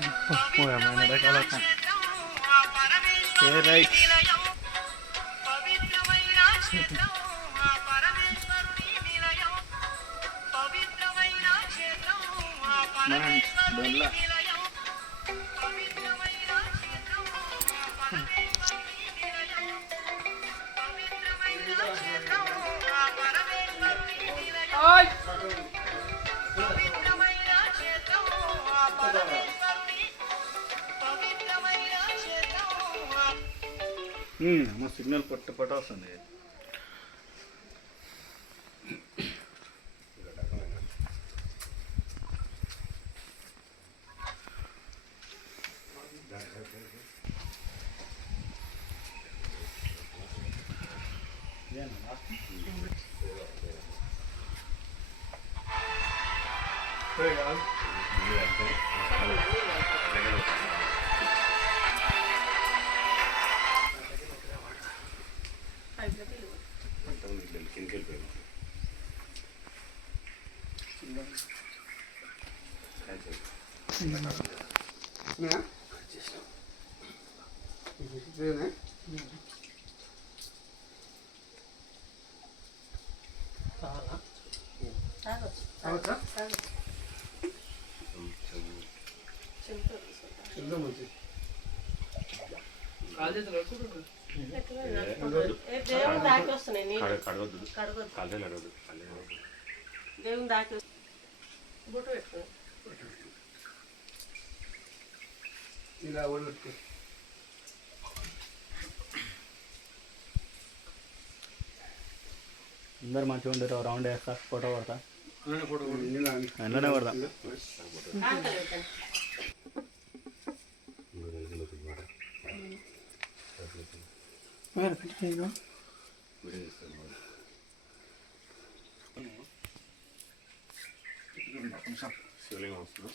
ఏమైనా రకాల రైట్ డొల్లా మా సిగ్నల్ పట్ట వస్తుంది. దేవుని దాకి బొట్టు పెట్టుకో ఇలా ఒళ్ళుట్టు అందరు మంచిగా ఉండరు. రౌండ్ వేస్తా, ఫోటో పడతా, ఫోటో అందులోనే పడతా. శివలింగం వస్తుంది.